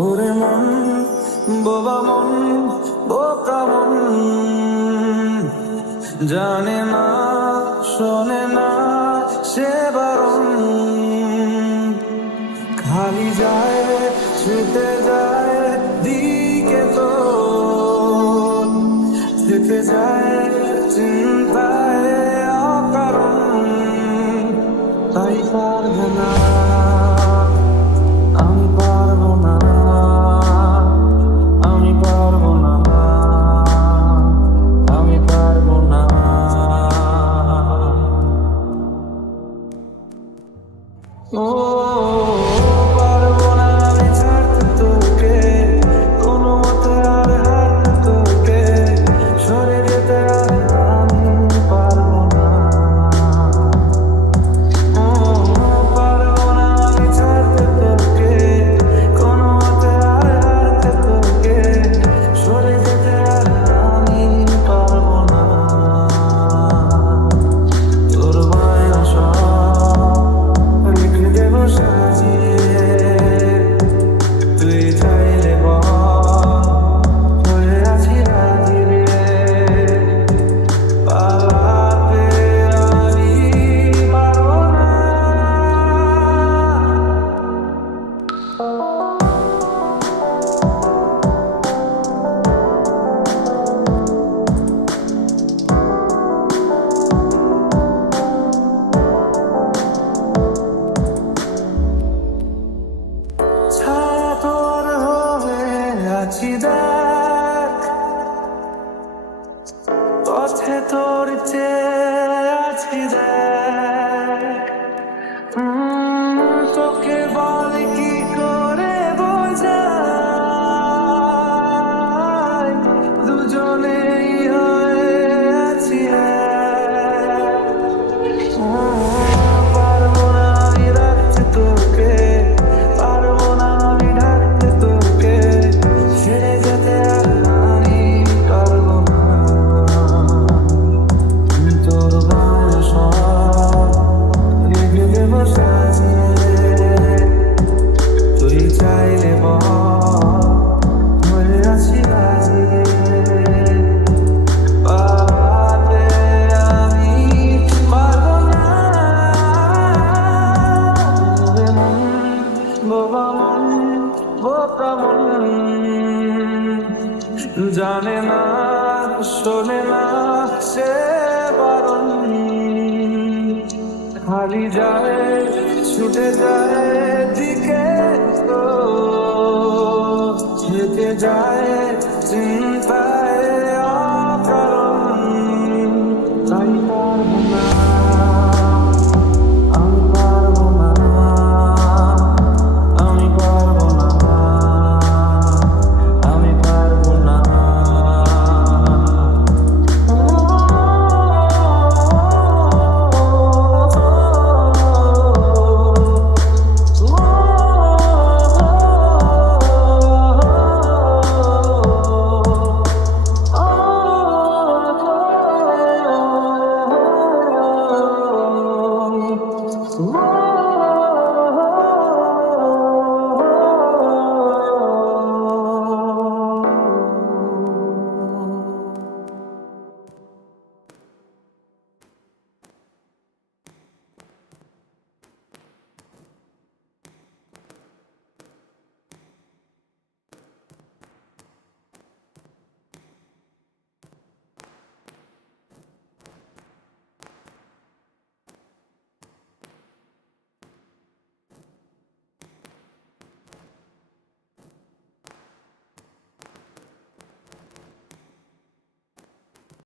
ওরে মন, বোবা মন, বোকা মন, জানে না শোনে না সে বারণ, খালি যায় ছুটে যায় দিকে তো থেকে যায় চিন্তায় অকারণ, তাই পারবে না, আমি পারবো না, আমি পারবো না, আমি পারবো না। ও পারবো না আমি ছাড়তে তোকে, কোনো মতে আর হারতে তোকে, সরে যেতে আর আমি পারবো না। ও পারবো না আমি ছাড়তে তোকে, কোনো মতে আর হারতে তোকে, সরে যেতে আর আমি পারবো না। তোর বায়না সব রেখে দেবো সাজিয়ে, তুই চাইলে বল হয়ে আছি রাজি রে, পালাতে আমি পারবো না। ছায়া তোর হয়ে আছি দেখ, পথে তোর চেয়ে আছি দেখ, তোকে বল কি করে বোঝাই, দুজনেই হয়ে আছি এক। পারবো না আমি রাখতে তোকে, পারবো না আমি ঢাকতে তোকে, ছেড়ে যেতে আর আমি পারবো না। তোর গায়ে সব রেখে দেবো সাজিয়ে, তুই চাইলে বল হয়ে আছি রাজি রে, পালাতে আমি পারবো না। ওরে মন, বোবা মন, বোকা মন, জানে না শোনে না সে বারণ, খালি যায় ছুটে যায় দিকে তো থেকে যায় চিন্তা